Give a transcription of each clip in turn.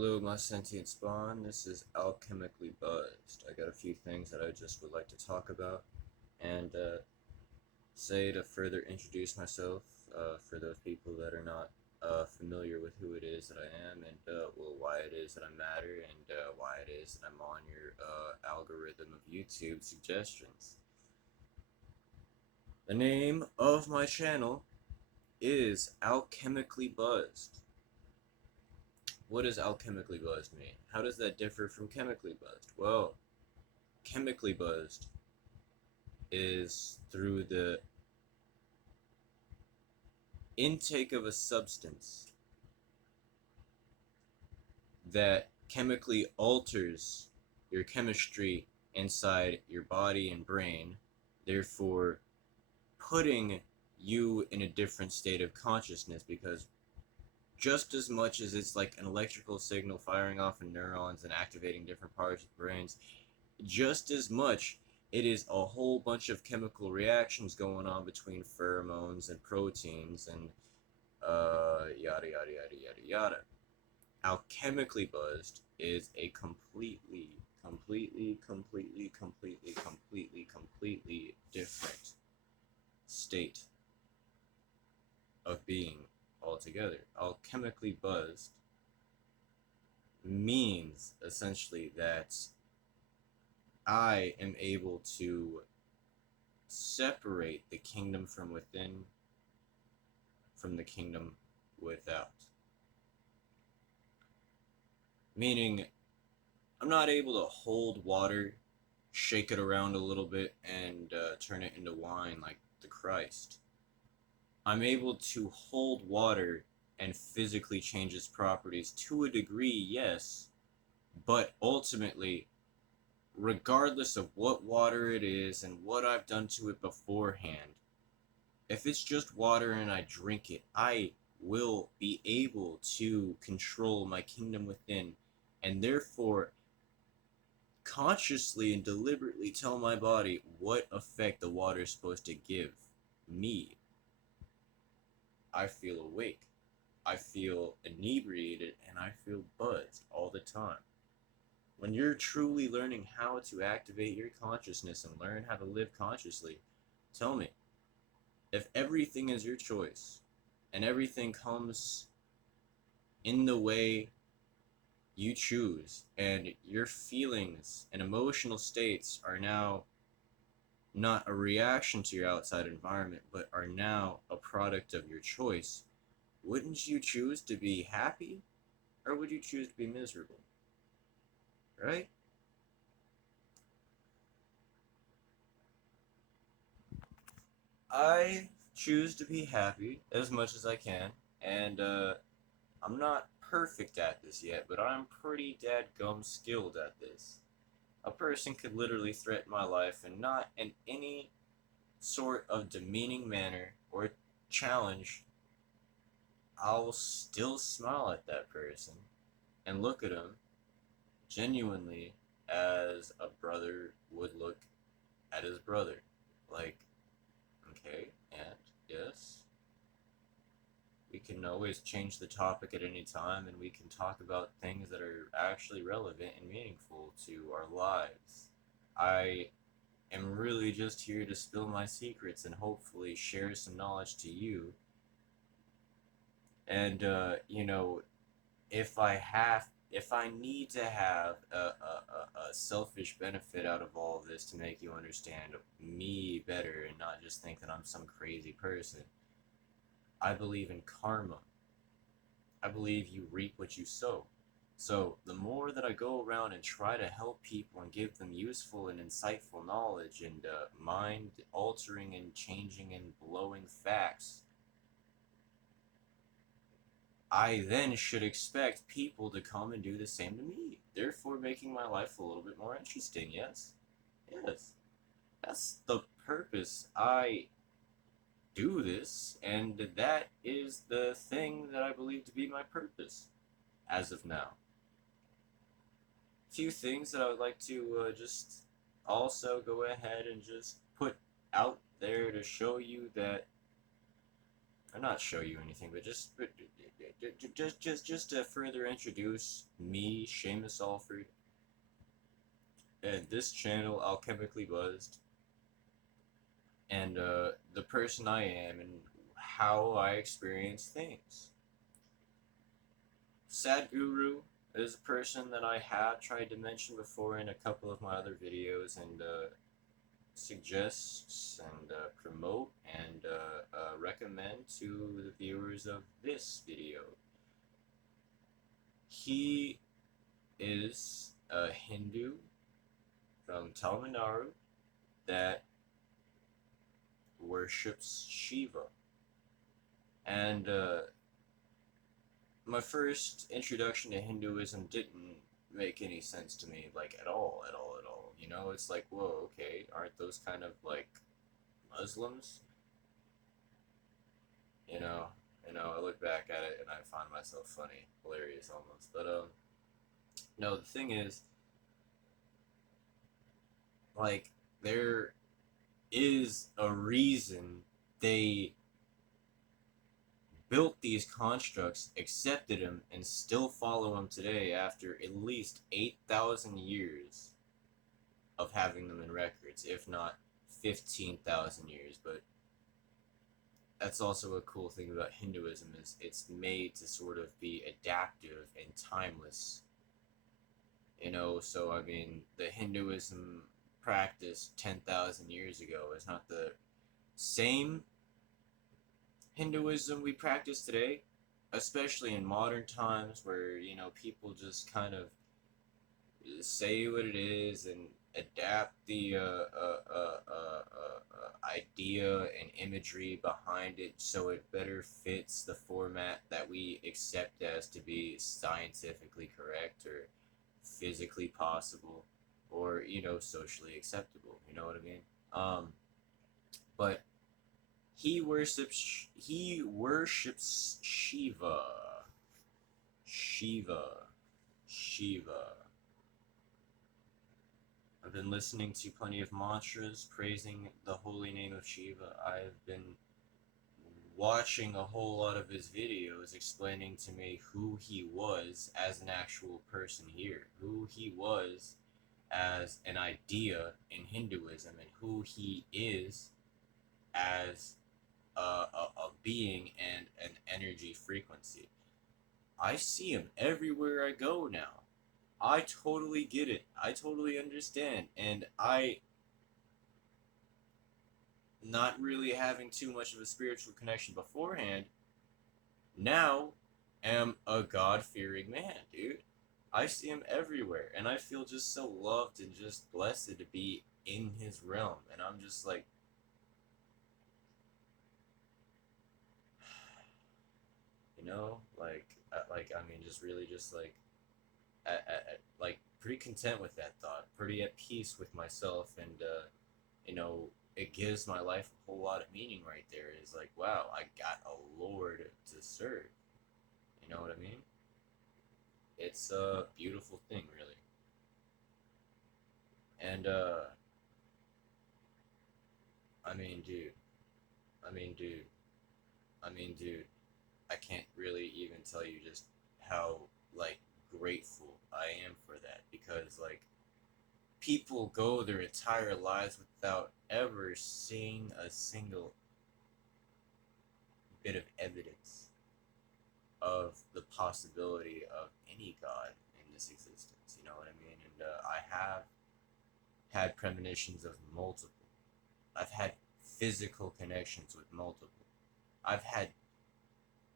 Hello, my sentient spawn. This is Alchemically Buzzed. I got a few things that I just would like to talk about and say to further introduce myself for those people that are not familiar with who it is that I am and well, why it is that I matter and why it is that I'm on your algorithm of YouTube suggestions. The name of my channel is Alchemically Buzzed. What does alchemically buzzed mean? How does that differ from chemically buzzed? Well, chemically buzzed is through the intake of a substance that chemically alters your chemistry inside your body and brain, therefore putting you in a different state of consciousness, because just as much as it's like an electrical signal firing off in neurons and activating different parts of the brains, just as much it is a whole bunch of chemical reactions going on between pheromones and proteins and yada yada yada yada yada. Alchemically buzzed is a completely different state of being altogether. Alchemically buzzed means essentially that I am able to separate the kingdom from within from the kingdom without. Meaning, I'm not able to hold water, shake it around a little bit, and turn it into wine like the Christ. I'm able to hold water and physically change its properties to a degree, yes, but ultimately, regardless of what water it is and what I've done to it beforehand, if it's just water and I drink it, I will be able to control my kingdom within, and therefore consciously and deliberately tell my body what effect the water is supposed to give me. I feel awake, I feel inebriated, and I feel buzzed all the time. When you're truly learning how to activate your consciousness and learn how to live consciously, tell me, if everything is your choice and everything comes in the way you choose and your feelings and emotional states are now not a reaction to your outside environment but are now a product of your choice, wouldn't you choose to be happy or would you choose to be miserable? Right? I choose to be happy as much as I can, and I'm not perfect at this yet, but I'm pretty dadgum skilled at this. A person could literally threaten my life and not in any sort of demeaning manner or challenge. I'll still smile at that person and look at him genuinely as a brother would look at his brother. Like, okay, and yes, we can always change the topic at any time and we can talk about things that are actually relevant and meaningful to our lives. I am really just here to spill my secrets and hopefully share some knowledge to you. And, if I need to have a selfish benefit out of all of this to make you understand me better and not just think that I'm some crazy person, I believe in karma. I believe you reap what you sow. So the more that I go around and try to help people and give them useful and insightful knowledge and mind altering and changing and blowing facts, I then should expect people to come and do the same to me, therefore making my life a little bit more interesting. Yes, yes, that's the purpose I do this, and that is the thing that I believe to be my purpose as of now. Few things that I would like to just also go ahead and just put out there to show you that or not show you anything, but just to further introduce me, Seamus Alford, and this channel, Alchemically Buzzed, and the person I am and how I experience things. Sadhguru is a person that I have tried to mention before in a couple of my other videos, and suggests and promote and recommend to the viewers of this video. He is a Hindu from Tamil Nadu that worships Shiva. And my first introduction to Hinduism didn't make any sense to me, like, at all. You know, it's like, whoa, okay, aren't those kind of like Muslims? You know, I look back at it and I find myself funny, hilarious almost. But no, the thing is, like, there is a reason they built these constructs, accepted them, and still follow them today after at least 8,000 years of having them in records, if not 15,000 years. But that's also a cool thing about Hinduism, is it's made to sort of be adaptive and timeless. You know, so I mean, the Hinduism practiced 10,000 years ago is not the same Hinduism we practice today, especially in modern times where, you know, people just kind of say what it is and adapt the idea and imagery behind it so it better fits the format that we accept as to be scientifically correct or physically possible or, you know, socially acceptable. You know what I mean? But he worships Shiva. I've been listening to plenty of mantras praising the holy name of Shiva. I've been watching a whole lot of his videos explaining to me who he was as an actual person here, who he was as an idea in Hinduism, and who he is as a being and an energy frequency. I see him everywhere I go now. I totally get it. I totally understand. And I, not really having too much of a spiritual connection beforehand, now am a God-fearing man, dude. I see him everywhere, and I feel just so loved and just blessed to be in his realm. And I'm just like, you know, I mean, just really just like, like pretty content with that thought, pretty at peace with myself, and you know, it gives my life a whole lot of meaning right there. It's like, wow, I got a Lord to serve. You know what I mean? It's a beautiful thing, really. And I mean, dude, I mean, dude, dude, I can't really even tell you just how, like, grateful I am for that, because, like, people go their entire lives without ever seeing a single bit of evidence of the possibility of any God in this existence. You know what I mean? And I have had premonitions of multiple. I've had physical connections with multiple. I've had,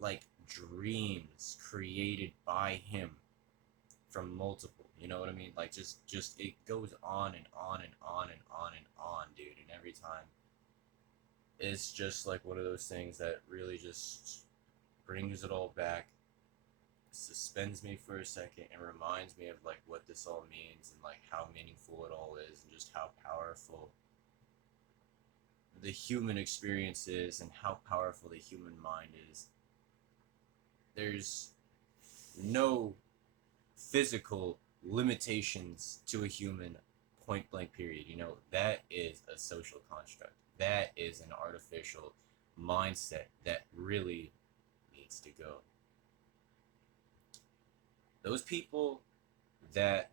like, dreams created by him from multiple. You know what I mean? Like, just it goes on and on and on and on and on, dude. And every time, it's just like one of those things that really just brings it all back, suspends me for a second, and reminds me of, like, what this all means and, like, how meaningful it all is, and just how powerful the human experience is and how powerful the human mind is. There's no physical limitations to a human, point blank period. You know, that is a social construct. That is an artificial mindset that really needs to go. Those people that,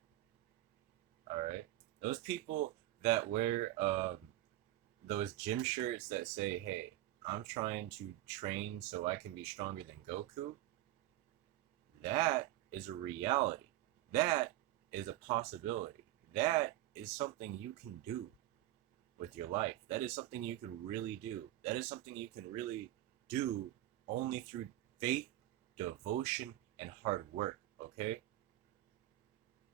alright, those people that wear those gym shirts that say, hey, I'm trying to train so I can be stronger than Goku, that is a reality. That is a possibility. That is something you can do with your life. That is something you can really do. That is something you can really do only through faith, devotion, and hard work, okay?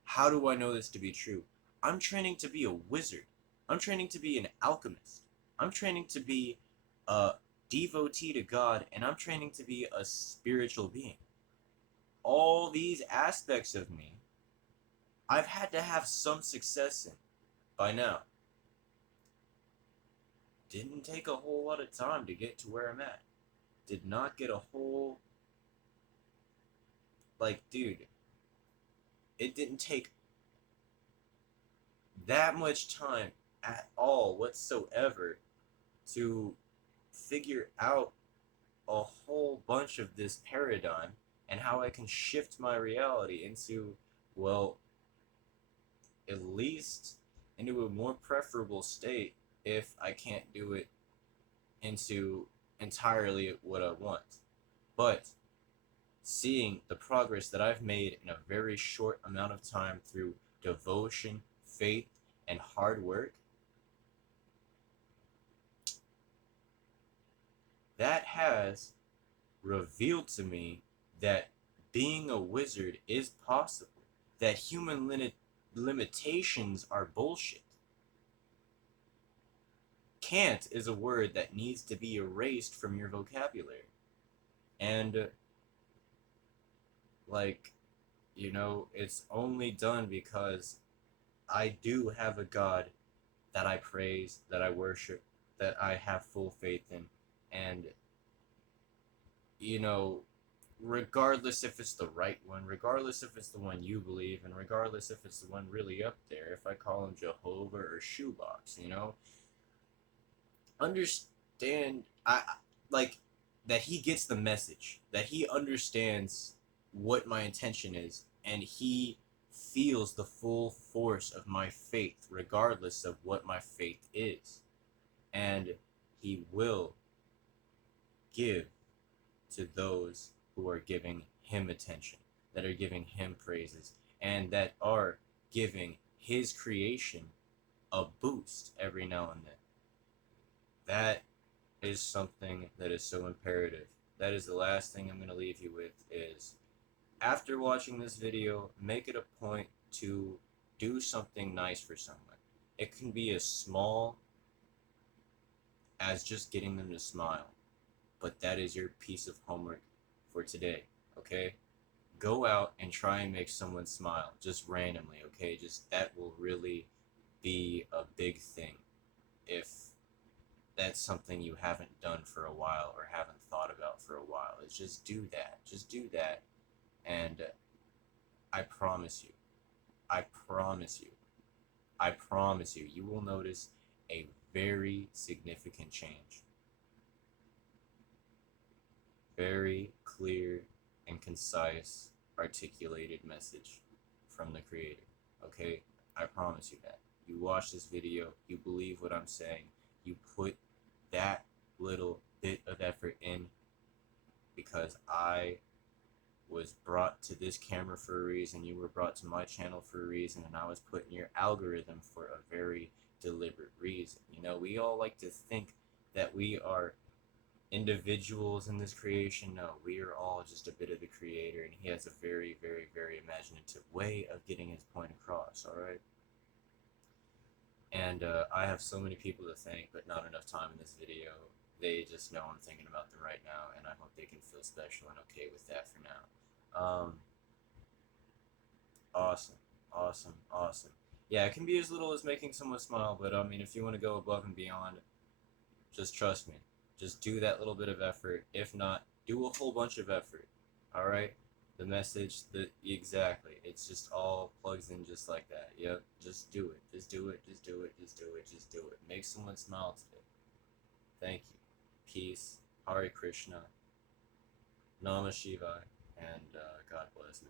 How do I know this to be true? I'm training to be a wizard. I'm training to be an alchemist. I'm training to be a devotee to God, and I'm training to be a spiritual being. All these aspects of me, I've had to have some success in by now. Didn't take a whole lot of time to get to where I'm at. Did not get a whole, like, dude, it didn't take that much time at all whatsoever to figure out a whole bunch of this paradigm and how I can shift my reality into, well, at least into a more preferable state if I can't do it into entirely what I want. But seeing the progress that I've made in a very short amount of time through devotion, faith, and hard work, that has revealed to me that being a wizard is possible, that human limitations are bullshit. Can't is a word that needs to be erased from your vocabulary. And, like, you know, it's only done because I do have a God that I praise, that I worship, that I have full faith in. And, you know, regardless if it's the right one, regardless if it's the one you believe, and regardless if it's the one really up there, if I call him Jehovah or Shoebox, you know, understand, I like that he gets the message, that he understands what my intention is, and he feels the full force of my faith, regardless of what my faith is, and he will give to those who are giving him attention, that are giving him praises, and that are giving his creation a boost every now and then. That is something that is so imperative. That is the last thing I'm going to leave you with is, after watching this video, make it a point to do something nice for someone. It can be as small as just getting them to smile, but that is your piece of homework for today, okay? Go out and try and make someone smile, just randomly, okay? Just, that will really be a big thing if that's something you haven't done for a while or haven't thought about for a while. Is just do that. Just do that. And I promise you, I promise you, I promise you, you will notice a very significant change. Very clear and concise, articulated message from the creator. Okay? I promise you that. You watch this video, you believe what I'm saying, you put that little bit of effort in, because I was brought to this camera for a reason, you were brought to my channel for a reason, and I was put in your algorithm for a very deliberate reason. You know, we all like to think that we are individuals in this creation. No, we are all just a bit of the creator, and he has a very, very, very imaginative way of getting his point across, alright? And I have so many people to thank, but not enough time in this video. They just know I'm thinking about them right now, and I hope they can feel special and okay with that for now. Awesome, awesome, awesome. Yeah, it can be as little as making someone smile, but I mean, if you want to go above and beyond, just trust me. Just do that little bit of effort. If not, do a whole bunch of effort. Alright? The message, exactly. It's just all plugs in just like that. Yep. Just do it. Just do it. Just do it. Just do it. Just do it. Make someone smile today. Thank you. peace, Hare Krishna, Nama Shiva, and God bless me.